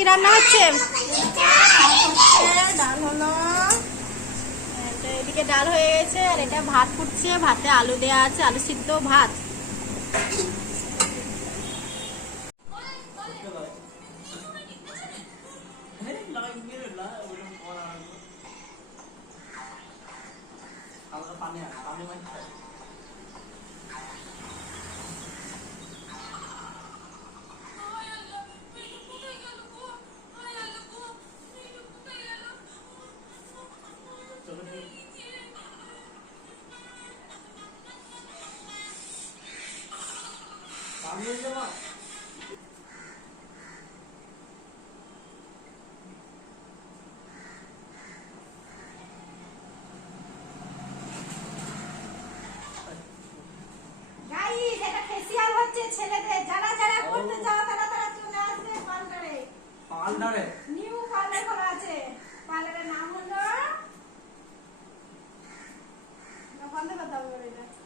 কি রান্না হচ্ছে? ডাল হলো, এদিকে ডাল হয়ে গেছে আর এটা ভাত ফুটছে, ভাতে আলু দেয়া আছে, আলু সিদ্ধ ভাত। ছেলেদের যারা যারা করতে যাও তারা তারা চলে আসবে পার্লারে। পার্লারে নিউ পার্লার খোলা আছে। পার্লারের নাম হলো বন্ধ করতে হবে এটা।